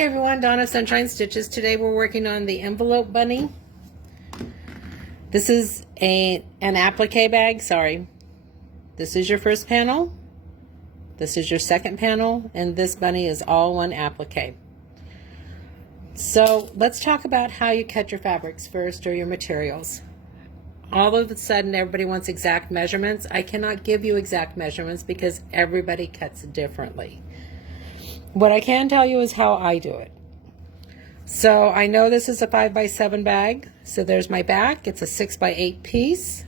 Hey everyone, Donna Sunshine Stitches. Today we're working on the envelope bunny. This is an applique bag, sorry. This is your first panel, this is your second panel, and this bunny is all one applique. So let's talk about how you cut your fabrics first, or your materials. All of a sudden everybody wants exact measurements. I cannot give you exact measurements because everybody cuts differently. What I can tell you is how I do it. So I know this is a 5x7 bag. So there's my back. It's a 6x8 piece.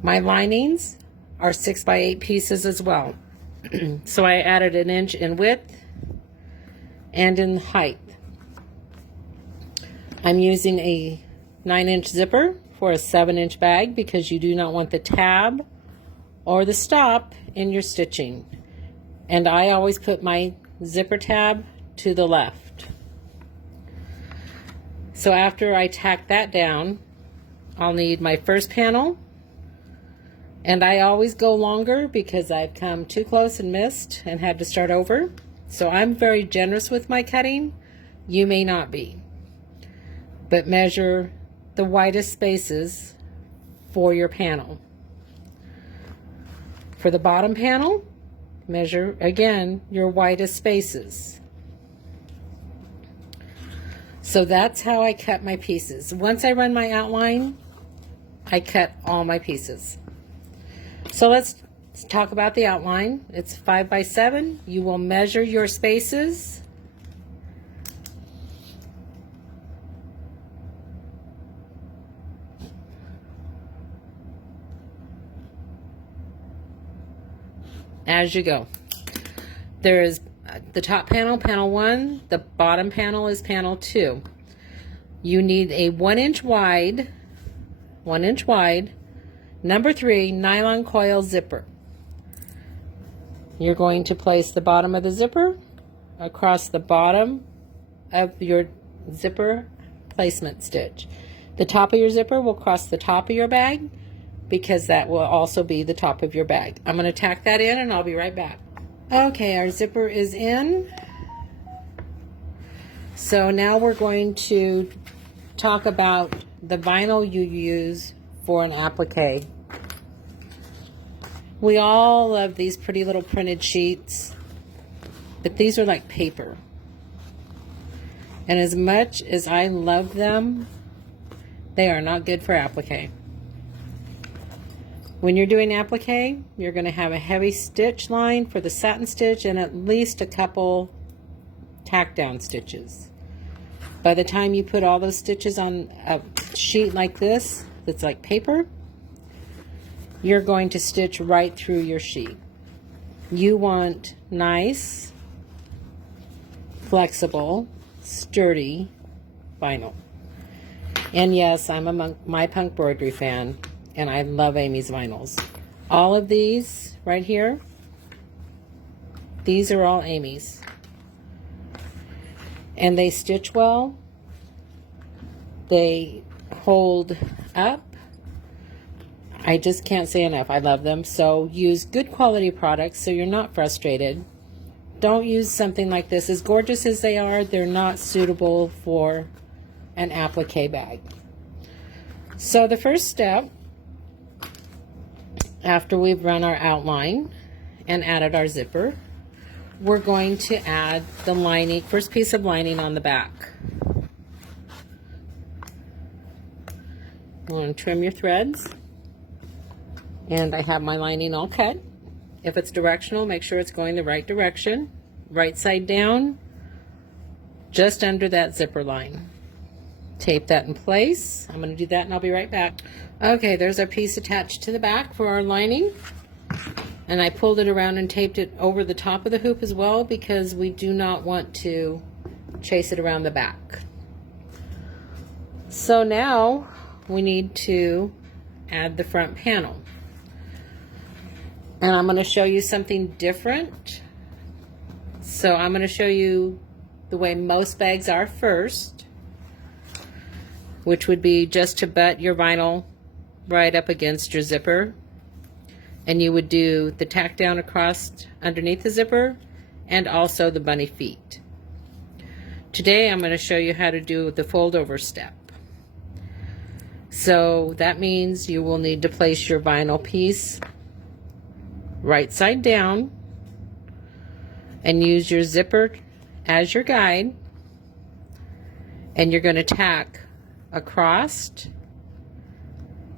My linings are 6x8 pieces as well. So I added an inch in width and in height. I'm using a 9-inch zipper for a 7-inch bag because you do not want the tab or the stop in your stitching. And I always put my zipper tab to the left. So after I tack that down, I'll need my first panel. And I always go longer because I've come too close and missed and had to start over. So I'm very generous with my cutting. You may not be. But measure the widest spaces for your panel. For the bottom panel, measure again your widest spaces. So that's how I cut my pieces. Once I run my outline, I cut all my pieces. So let's talk about the outline. It's 5x7. You will measure your spaces. As you go. There is the top panel, panel 1, the bottom panel is panel 2. You need a 1-inch wide, number 3 nylon coil zipper. You're going to place the bottom of the zipper across the bottom of your zipper placement stitch. The top of your zipper will cross the top of your bag, because that will also be the top of your bag. I'm going to tack that in and I'll be right back. Okay, our zipper is in. So now we're going to talk about the vinyl you use for an applique. We all love these pretty little printed sheets, but these are like paper. And as much as I love them, they are not good for applique. When you're doing applique, you're going to have a heavy stitch line for the satin stitch and at least a couple tack down stitches. By the time you put all those stitches on a sheet like this, that's like paper, you're going to stitch right through your sheet. You want nice, flexible, sturdy vinyl. And yes, I'm a My Punk Broidery fan. And I love Amy's vinyls. All of these right here, these are all Amy's. And they stitch well. They hold up. I just can't say enough. I love them. So use good quality products so you're not frustrated. Don't use something like this. As gorgeous as they are, they're not suitable for an applique bag. So the first step, after we've run our outline and added our zipper, we're going to add the lining, first piece of lining on the back. I'm going to trim your threads. And I have my lining all cut. If it's directional, make sure it's going the right direction. Right side down, just under that zipper line. Tape that in place. I'm going to do that and I'll be right back. Okay, there's our piece attached to the back for our lining. And I pulled it around and taped it over the top of the hoop as well because we do not want to chase it around the back. So now we need to add the front panel. And I'm going to show you something different. So I'm going to show you the way most bags are first, which would be just to butt your vinyl right up against your zipper, and you would do the tack down across underneath the zipper and also the bunny feet. Today I'm going to show you how to do the fold over step. So that means you will need to place your vinyl piece right side down and use your zipper as your guide, and you're going to tack across,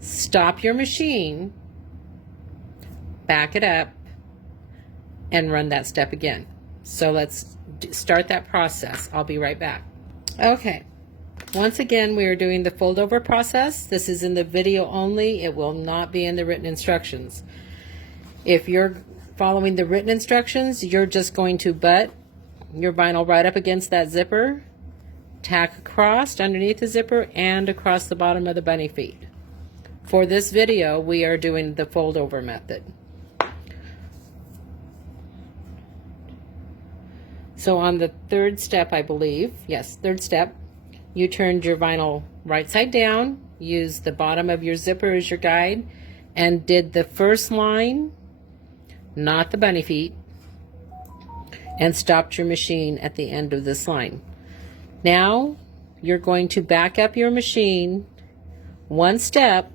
stop your machine, back it up, and run that step again. So let's start that process. I'll be right back. Okay, once again we are doing the fold over process. This is in the video only. It will not be in the written instructions. If you're following the written instructions, you're just going to butt your vinyl right up against that zipper, tack across underneath the zipper and across the bottom of the bunny feet. For this video, we are doing the fold over method. So on the third step, I believe, yes, third step, you turned your vinyl right side down, used the bottom of your zipper as your guide, and did the first line, not the bunny feet, and stopped your machine at the end of this line. Now you're going to back up your machine one step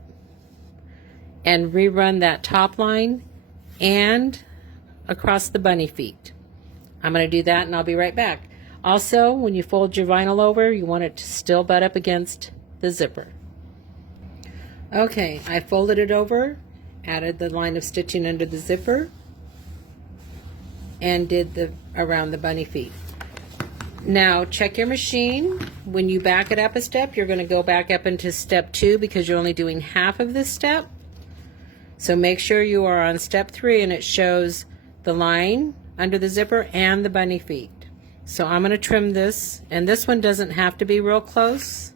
and rerun that top line and across the bunny feet. I'm going to do that and I'll be right back. Also, when you fold your vinyl over, you want it to still butt up against the zipper. Okay, I folded it over, added the line of stitching under the zipper, and did the around the bunny feet. Now check your machine. When you back it up a step, you're going to go back up into step 2 because you're only doing half of this step. So make sure you are on step 3 and it shows the line under the zipper and the bunny feet. So I'm going to trim this, and this one doesn't have to be real close.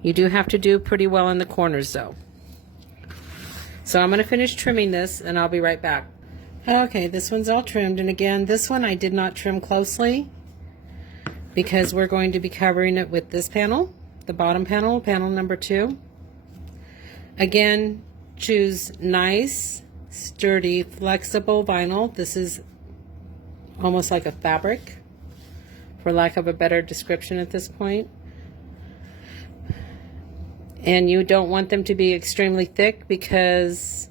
You do have to do pretty well in the corners though. So I'm going to finish trimming this and I'll be right back. Okay, this one's all trimmed, and again, this one I did not trim closely because we're going to be covering it with this panel, the bottom panel, panel number 2. Again, choose nice, sturdy, flexible vinyl. This is almost like a fabric, for lack of a better description at this point. And you don't want them to be extremely thick because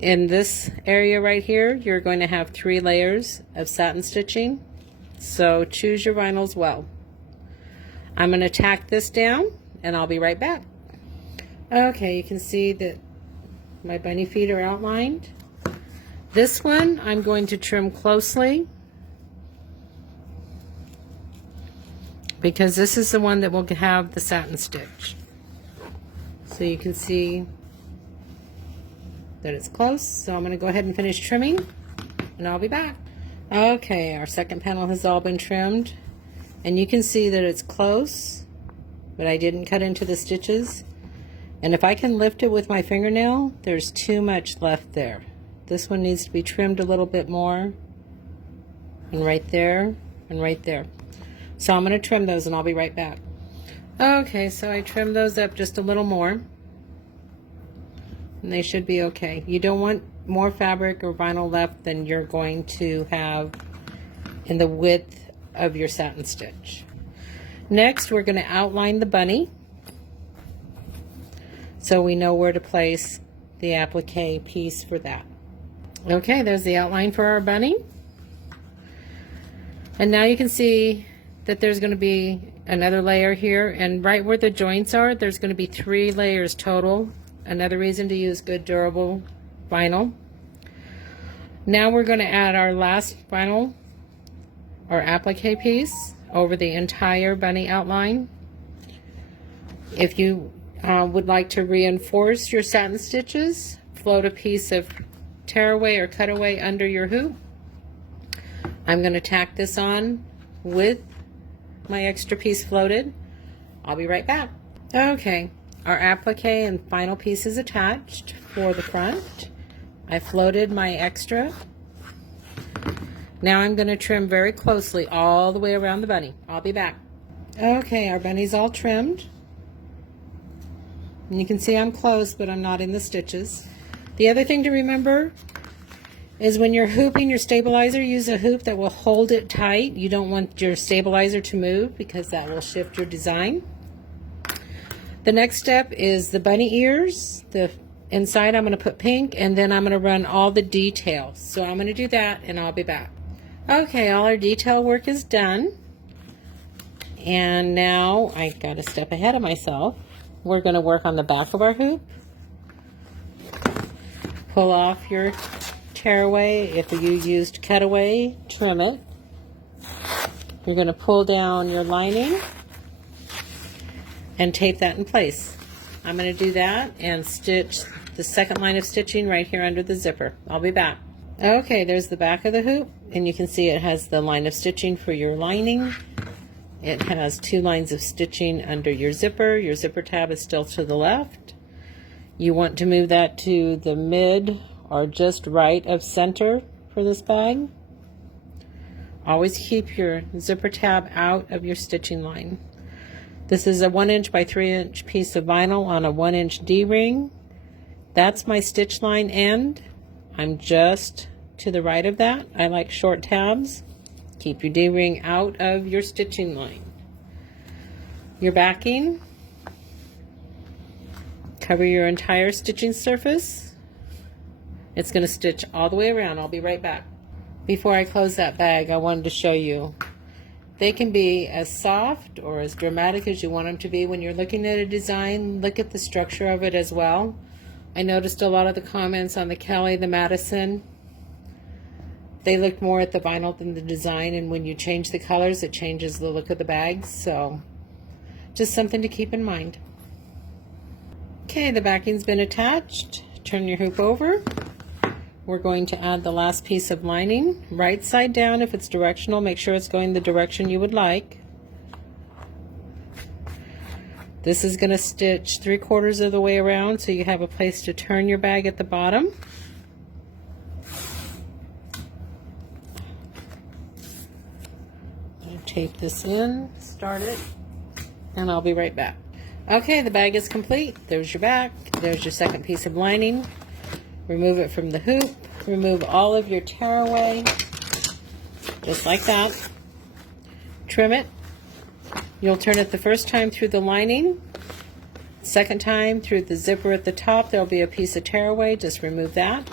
in this area right here, you're going to have 3 layers of satin stitching. So choose your vinyls well. I'm going to tack this down and I'll be right back. Okay, you can see that my bunny feet are outlined. This one I'm going to trim closely because this is the one that will have the satin stitch. So you can see that it's close. So I'm going to go ahead and finish trimming and I'll be back. Okay, our second panel has all been trimmed and you can see that it's close, but I didn't cut into the stitches. And if I can lift it with my fingernail, there's too much left there. This one needs to be trimmed a little bit more, and right there and right there. So I'm going to trim those and I'll be right back. Okay, so I trimmed those up just a little more and they should be okay. You don't want more fabric or vinyl left than you're going to have in the width of your satin stitch. Next, we're going to outline the bunny so we know where to place the applique piece for that. Okay, there's the outline for our bunny. And now you can see that there's going to be another layer here, and right where the joints are, there's going to be 3 layers total. Another reason to use good durable vinyl. Now we're going to add our last vinyl or applique piece over the entire bunny outline. If you would like to reinforce your satin stitches, float a piece of tearaway or cutaway under your hoop. I'm going to tack this on with my extra piece floated. I'll be right back. Okay, our applique and final piece is attached for the front. I floated my extra. Now I'm going to trim very closely all the way around the bunny. I'll be back. Okay, our bunny's all trimmed. And you can see I'm close, but I'm not in the stitches. The other thing to remember is when you're hooping your stabilizer, use a hoop that will hold it tight. You don't want your stabilizer to move because that will shift your design. The next step is the bunny ears. The inside I'm going to put pink, and then I'm going to run all the details. So I'm going to do that and I'll be back. Okay, all our detail work is done. And now I got a step ahead of myself. We're going to work on the back of our hoop. Pull off your tearaway. If you used cutaway, trim it. You're going to pull down your lining and tape that in place. I'm going to do that and stitch the second line of stitching right here under the zipper. I'll be back. Okay, there's the back of the hoop, and you can see it has the line of stitching for your lining. It has 2 lines of stitching under your zipper. Your zipper tab is still to the left. You want to move that to the mid or just right of center for this bag. Always keep your zipper tab out of your stitching line. This is a 1 inch by 3 inch piece of vinyl on a 1 inch D-ring. That's my stitch line end. I'm just to the right of that. I like short tabs. Keep your D-ring out of your stitching line. Your backing. Cover your entire stitching surface. It's going to stitch all the way around. I'll be right back. Before I close that bag, I wanted to show you. They can be as soft or as dramatic as you want them to be. When you're looking at a design, look at the structure of it as well. I noticed a lot of the comments on the Kelly, the Madison, they looked more at the vinyl than the design, and when you change the colors, it changes the look of the bags. So just something to keep in mind. Okay, the backing's been attached. Turn your hoop over. We're going to add the last piece of lining, right side down. If it's directional, make sure it's going the direction you would like. This is going to stitch 3/4 of the way around, so you have a place to turn your bag at the bottom. I'll tape this in, start it, and I'll be right back. Okay, the bag is complete. There's your back. There's your second piece of lining. Remove it from the hoop. Remove all of your tearaway, just like that. Trim it. You'll turn it the first time through the lining. Second time through the zipper at the top, there'll be a piece of tearaway. Just remove that.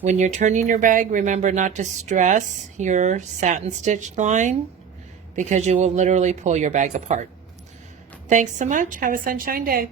When you're turning your bag, remember not to stress your satin stitched line because you will literally pull your bag apart. Thanks so much. Have a sunshine day.